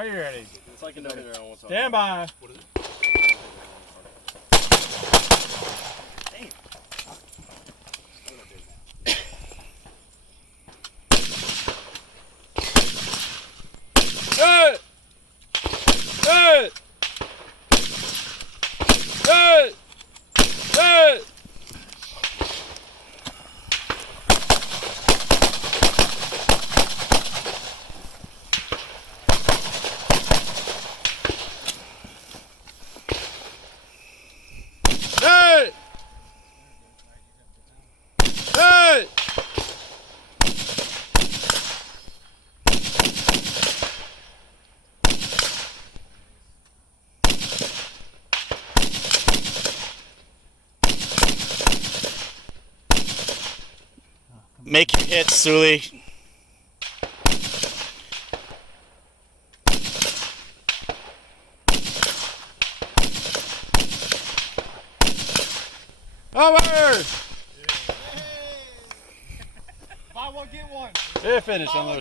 Are you ready? It's like another one. Stand by. What is it? Damn. Hey! Hey! Hey! Hey! Hey! Hey! Make your hit, Sully. Over! Buy one, get one. Yeah, finish on those.